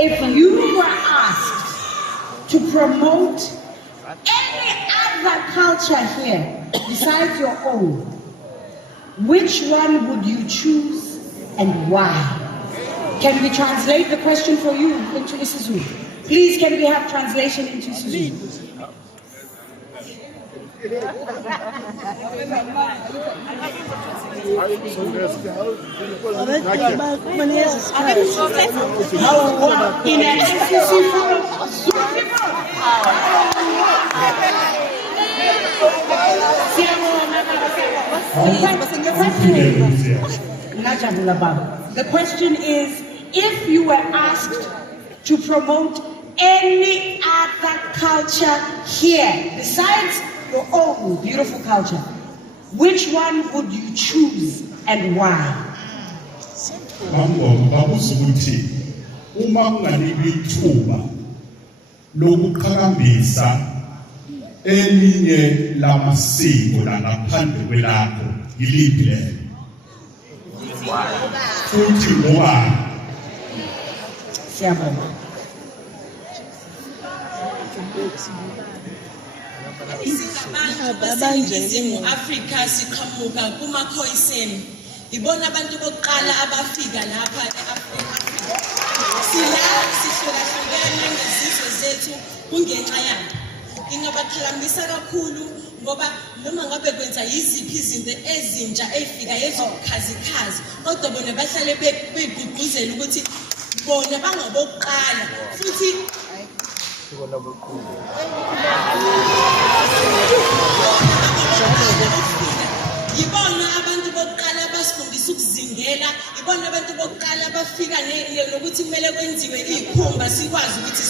If you were asked to promote any other culture here besides your own, which one would you choose and why? Can we translate the question for you into isiZulu? Please, can we have translation into isiZulu? The question is, if you were asked to promote any other culture here besides your own beautiful culture, which one would you choose and why? Mngoma ukuthi uma unganikwa ithuba lokuqhakambisa elinye lamasiko la ngaphandle kwelakho yiliphi lelo futhi ngoba siyabonga. BaseNingizimu Afrika siqhamuka kumakhoyiseni. Ibona abantu bokuqala abafika lapha eAfrika. Sila sihlukahlukene ngezizwe zethu kungenxa yabo. Ingabaqhakambisa kakhulu ngoba noma ngabe kwenza yiziphi izinto ezintsha ezifika ezokukhazikhazi, kodwa bona bahlale begqugquzela ukuthi bona bangabokuqala futhi yibona abantu bokuqala abasifundisa ukuzingela, yibona abantu bokuqala abafika nokuthi kumele kwenziwe ikhumba sikwazi ukuthi